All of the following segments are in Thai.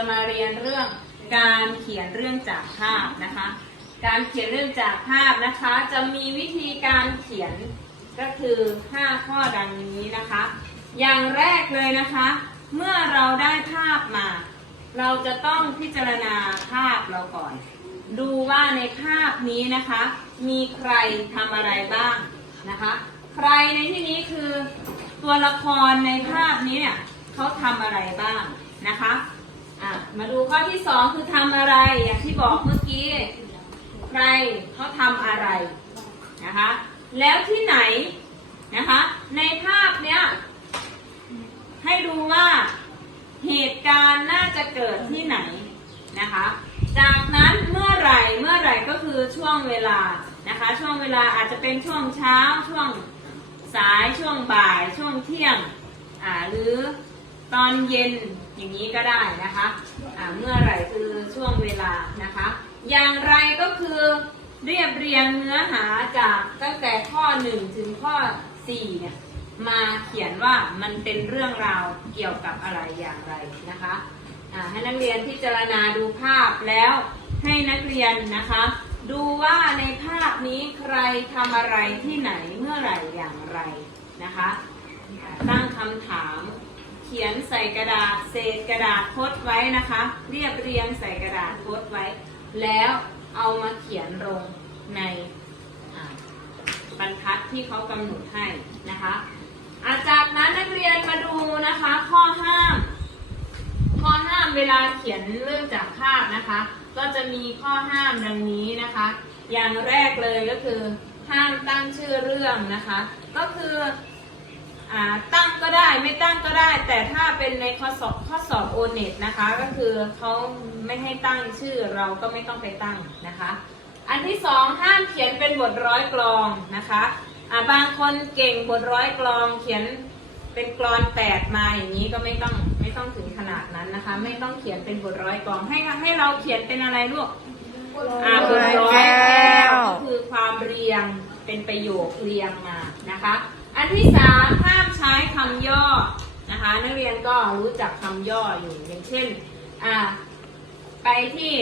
จะมาเรียนเรื่องการเขียนเรื่องจากภาพนะคะ การเขียนเรื่องจากภาพนะคะ จะมีวิธีการเขียนก็คือ 5 ข้อดังนี้นะคะ อย่างแรกเลยนะคะ เมื่อเราได้ภาพมา เราจะต้องพิจารณาภาพเราก่อน ดูว่าในภาพนี้นะคะ มีใครทำอะไรบ้างนะคะ ใครในที่นี้คือตัวละครในภาพนี้เนี่ยเขาทำอะไรบ้างนะคะ อะมาดูข้อที่สองคือทำอะไร อย่างที่บอกเมื่อกี้ ใครเขาทำอะไรนะคะ แล้วที่ไหนนะคะ ในภาพเนี้ย ให้ดูว่าเหตุการณ์น่าจะเกิดที่ไหนนะคะ จากนั้นเมื่อไหร่เมื่อไหร่ก็คือช่วงเวลานะคะ ช่วงเวลาอาจจะเป็นช่วงเช้าช่วงสายช่วงบ่ายช่วงเที่ยงอ่าหรือ ตอนเย็นอย่างนี้ก็ได้นะคะอ่าเมื่อไหร่คือช่วงเวลานะคะ อย่างไรก็คือเรียบเรียงเนื้อหาจากตั้งแต่ข้อ 1 ถึงข้อ4เนี่ยมาเขียนว่ามันเป็นเรื่องราวเกี่ยวกับอะไรอย่างไรนะคะอ่าให้นักเรียนพิจารณาดูภาพแล้วให้นักเรียนนะคะ ดูว่าในภาพนี้ใครทำอะไรที่ไหนเมื่อไหร่อย่างไรนะคะ ตั้งคำถาม เขียนใส่กระดาษ เศษกระดาษพดไว้นะคะ เรียบเรียงใส่กระดาษพดไว้ แล้วเอามาเขียนลงในบรรทัดที่เขากำหนดให้นะคะอาจากนั้นนักเรียนมาดูนะคะ ข้อห้าม ข้อห้ามเวลาเขียนเรื่องจากภาพนะคะ ก็จะมีข้อห้ามดังนี้นะคะ อย่างแรกเลยก็คือ ห้ามตั้งชื่อเรื่องนะคะ ก็คือ ตั้งก็ได้ไม่ตั้งก็ได้ แต่ถ้าเป็นในข้อสอบข้อสอบโอเน็ตนะคะ ก็คือเขาไม่ให้ตั้งชื่อเราก็ไม่ต้องไปตั้งนะคะ อันที่สองห้ามเขียนเป็นบทร้อยกลองนะคะอ่าบางคนเก่งบทร้อยกลองเขียนเป็นกลอนแปดมาอย่างนี้ก็ไม่ต้องไม่ต้องถึงขนาดนั้นนะคะ ไม่ต้องเขียนเป็นบทร้อยกลองให้ให้เราเขียนเป็นอะไรลูกอ่าบทร้อยแก้วก็คือความเรียงเป็นประโยคเรียงมานะคะ อันที่สามห้ามใช้คำย่อะนักเรียนก็รู้จักคำย่ออยู่อย่างเช่นอ่าไปที่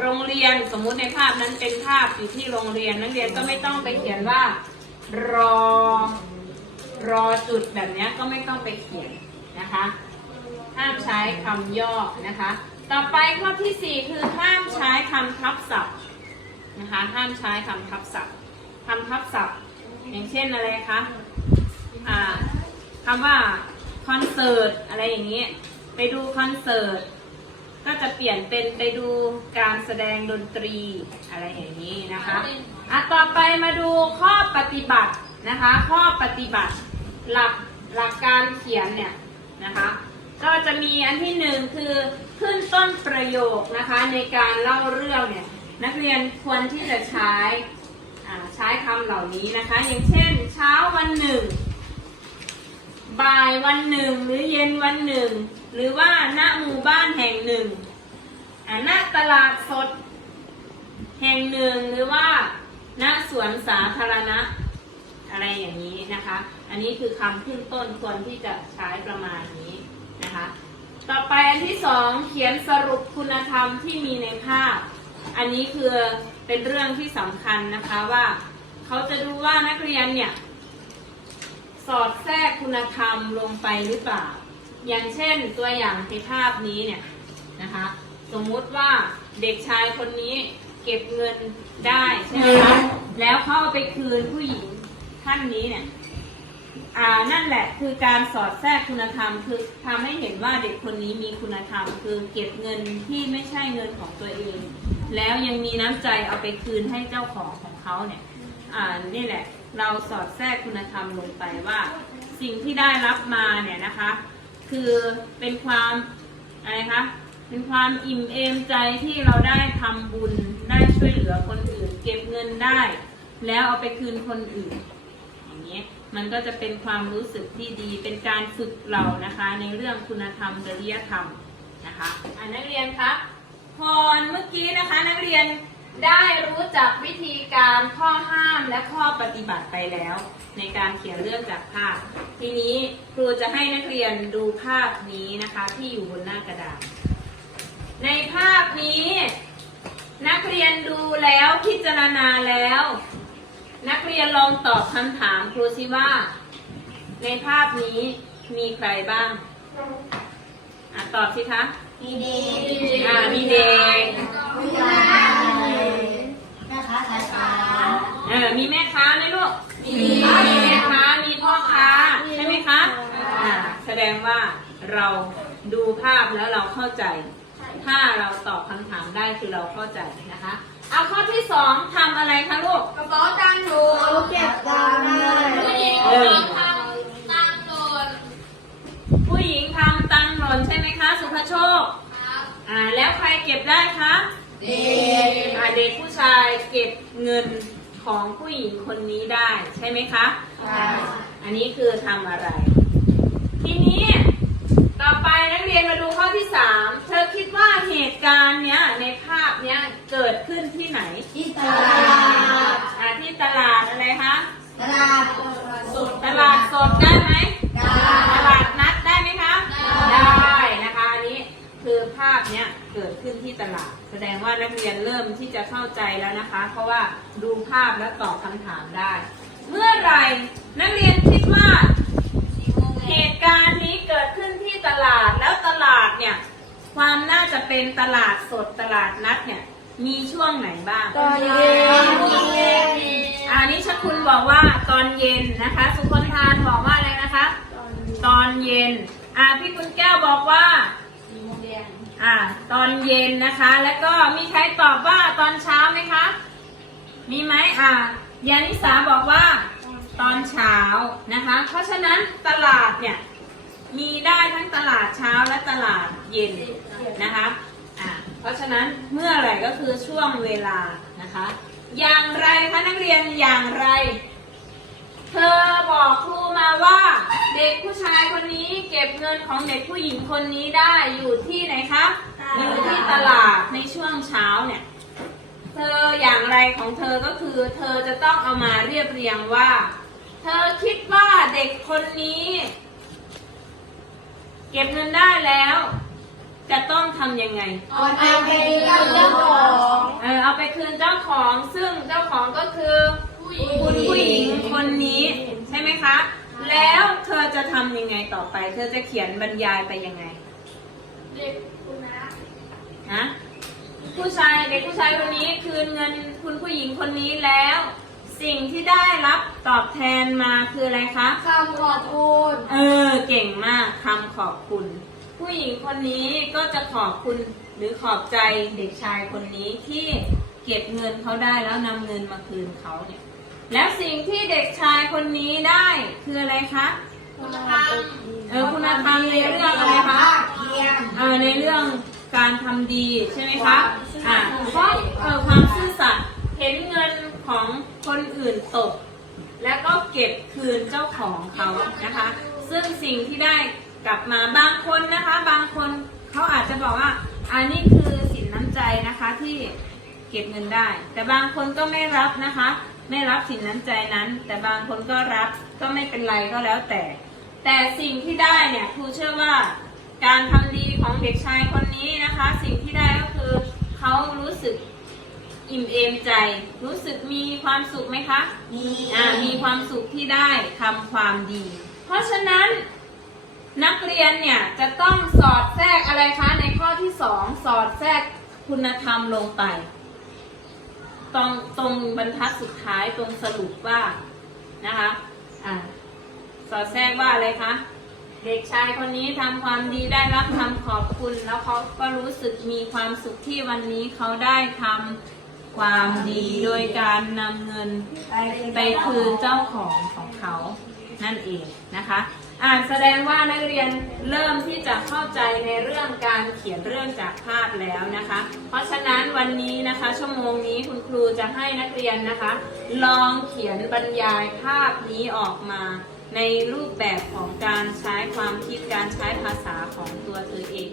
โรงเรียนสมมุติในภาพนั้นเป็นภาพอยู่ที่โรงเรียนนักเรียนก็ไม่ต้องไปเขียนว่ารอรอจุดแบบนี้ก็ไม่ต้องไปเขียนนะคะห้ามใช้คำย่อนะคะ ต่อไปข้อที่ 4 คือห้ามใช้คำทับศัพท์นะคะห้ามใช้คำทับศัพท์คำทับศัพท์ อย่างเช่นอะไรคะอ่าคำว่า คอนเสิร์ตอะไรอย่างนี้ ไปดูคอนเสิร์ตก็จะเปลี่ยนเป็นไปดูการแสดงดนตรีอะไรอย่างนี้นะคะอะต่อไปมาดูข้อปฏิบัตินะคะ ข้อปฏิบัติหลักหลักการเขียนเนี่ยนะคะ ก็จะมีอันที่หนึ่งคือขึ้นต้นประโยคนะคะในการเล่าเรื่องเนี่ยนักเรียนควรที่จะใช้อ่าใช้คำเหล่านี้นะคะ อย่างเช่น เช้าวันหนึ่ง บ่ายวันหนึ่งหรือเย็นวันหนึ่ง หรือว่าณหมู่บ้านแห่งหนึ่งอ่าณตลาดสด แห่งหนึ่งหรือว่าณสวนสาธารณะ อะไรอย่างนี้นะคะ อันนี้คือคำขึ้นต้นควรที่จะใช้ประมาณนี้นะคะ ต่อไปอันที่สองเขียนสรุปคุณธรรมที่มีในภาพ อันนี้คือเป็นเรื่องที่สำคัญนะคะว่า เขาจะดูว่านักเรียนเนี่ย สอดแทรกคุณธรรมลงไปหรือเปล่า อย่างเช่นตัวอย่างในภาพนี้เนี่ยนะคะ สมมุติว่าเด็กชายคนนี้เก็บเงินได้ใช่ไหมคะแล้วเขาเอาไปคืนผู้หญิงท่านนี้เนี่ยอ่านั่นแหละคือการสอดแทรกคุณธรรมคือทำให้เห็นว่าเด็กคนนี้มีคุณธรรม คือเก็บเงินที่ไม่ใช่เงินของตัวเอง แล้วยังมีน้ำใจเอาไปคืนให้เจ้าของของเขาเนี่ยอ่านี่แหละ เราสอดแทรกคุณธรรมลงไปว่า สิ่งที่ได้รับมาเนี่ยนะคะ คือเป็นความอะไรคะเป็นความอิ่มเอมใจที่เราได้ทำบุญได้ช่วยเหลือคนอื่น เก็บเงินได้ แล้วเอาไปคืนคนอื่นอย่างนี้มันก็จะเป็นความรู้สึกที่ดี เป็นการฝึกเรานะคะ ในเรื่องคุณธรรมจริยธรรมนะคะอ่านักเรียนคะพอเมื่อกี้นะคะ นักเรียน ได้รู้จักวิธีการข้อห้ามและข้อปฏิบัติไปแล้ว ในการเขียนเรื่องจากภาพ ทีนี้ครูจะให้นักเรียนดูภาพนี้นะคะ ที่อยู่บนหน้ากระดาษ ในภาพนี้ นักเรียนดูแล้วพิจารณาแล้ว นักเรียนลองตอบคำถามครูสิว่า ในภาพนี้มีใครบ้างอะตอบสิคะ มีเด็กอ่ามีเด็ก เราดูภาพแล้วเราเข้าใจ ถ้าเราตอบคำถามได้คือเราเข้าใจนะคะ เอาข้อที่สองทำอะไรคะลูกกระเป๋าตังค์หนูเขาเก็บตังค์ได้ผู้หญิงเออทำตังค์หล่นผู้หญิงทำตังค์หล่นใช่ไหมคะ สุภโชคครับอ่าแล้วใครเก็บได้คะเด็กอ่าเด็กผู้ชายเก็บเงินของผู้หญิงคนนี้ได้ใช่ไหมคะอันนี้คือทำอะไร ทีนี้ ต่อไปนักเรียนมาดูข้อที่สามเธอคิดว่าเหตุการณ์เนี้ยในภาพเนี้ยเกิดขึ้นที่ไหน ที่ตลาดอ่าที่ตลาดอะไรคะตลาดสดตลาดสดได้ไหมได้ตลาดนัดได้ไหมคะ ได้นะคะอันนี้คือภาพเนี้ยเกิดขึ้นที่ตลาด แสดงว่านักเรียนเริ่มที่จะเข้าใจแล้วนะคะ เพราะว่าดูภาพแล้วตอบคำถามได้ เมื่อไหร่นักเรียนคิดว่าเหตุการณ์นี้เกิดขึ้นที่ ตลาดแล้วตลาดเนี่ย ความน่าจะเป็นตลาดสดตลาดนัดเนี่ย มีช่วงไหนบ้างตอนเย็นอันนี้ชคุณบอกว่าตอนเย็นนะคะ สุคนทานบอกว่าอะไรนะคะ ตอนเย็น อ่าพี่คุณแก้วบอกว่าสี่โมงเย็นอ่า ตอนเย็นนะคะ แล้วก็มีใครตอบว่าตอนเช้าไหมคะ มีไหมอ่ายานิสาบอกว่า ตอนเช้านะคะ เพราะฉะนั้นตลาดเนี่ย มีได้ทั้งตลาดเช้าและตลาดเย็นนะคะอ่าเพราะฉะนั้นเมื่อไหร่ก็คือช่วงเวลานะคะ อย่างไรคะนักเรียนอย่างไร เธอบอกครูมาว่า เด็กผู้ชายคนนี้เก็บเงินของเด็กผู้หญิงคนนี้ได้อยู่ที่ไหนคะอยู่ที่ตลาดในช่วงเช้าเนี่ยเธออย่างไรของเธอก็คือเธอจะต้องเอามาเรียบเรียงว่า เธอคิดว่าเด็กคนนี้ เก็บเงินได้แล้ว จะต้องทำยังไง เอาไปเป็นเจ้าของเออเอาไปคืนเจ้าของซึ่งเจ้าของก็คือผู้หญิงคุณผู้หญิงคนนี้ใช่ไหมคะ แล้วเธอจะทำยังไงต่อไป เธอจะเขียนบรรยายไปยังไง เด็กคุณนะฮะผู้ชายเด็กผู้ชายคนนี้คืนเงินคุณผู้หญิงคนนี้แล้ว สิ่งที่ได้รับตอบแทนมาคืออะไรคะ คำขอบคุณเออ เก่งมากคำขอบคุณ ผู้หญิงคนนี้ก็จะขอบคุณหรือขอบใจเด็กชายคนนี้ที่เก็บเงินเขาได้แล้วนำเงินมาคืนเขาเนี่ย แล้วสิ่งที่เด็กชายคนนี้ได้คืออะไรคะ คุณธรรมเออคุณธรรมในเรื่องอะไรคะเทียมเออในเรื่องการทำดีใช่ไหมคะ อ่าเพราะเออความซื่อสัตย์เห็นเงิน ของคนอื่นตก แล้วก็เก็บคืนเจ้าของเขานะคะ ซึ่งสิ่งที่ได้กลับมาบางคนนะคะ บางคนเขาอาจจะบอกว่าอันนี้คือสินน้ำใจนะคะที่เก็บเงินได้ แต่บางคนก็ไม่รับนะคะ ไม่รับสินน้ำใจนั้น แต่บางคนก็รับก็ไม่เป็นไรก็แล้วแต่ แต่สิ่งที่ได้เนี่ยครูเชื่อว่าการทำดีของเด็กชายคนนี้นะคะ สิ่งที่ได้ก็คือเขารู้สึก อิ่มเอมใจ รู้สึกมีความสุขไหมคะ มีอ่ามีความสุขที่ได้ทำความดี เพราะฉะนั้นนักเรียนเนี่ยจะต้องสอดแทรกอะไรคะในข้อที่สองสอดแทรกคุณธรรมลงไป ตรงตรงบรรทัดสุดท้ายตรงสรุปว่านะคะอ่าสอดแทรกว่าอะไรคะเด็กชายคนนี้ทำความดีได้รับคำขอบคุณ แล้วเขาก็รู้สึกมีความสุขที่วันนี้เขาได้ทำ ความดีโดยการนำเงินไปคืนเจ้าของของเขานั่นเองนะคะอ่านแสดงว่านักเรียนเริ่มที่จะเข้าใจในเรื่องการเขียนเรื่องจากภาพแล้วนะคะ เพราะฉะนั้นวันนี้นะคะชั่วโมงนี้คุณครูจะให้นักเรียนนะคะ ลองเขียนบรรยายภาพนี้ออกมาในรูปแบบของการใช้ความคิดการใช้ภาษาของตัวเธอเอง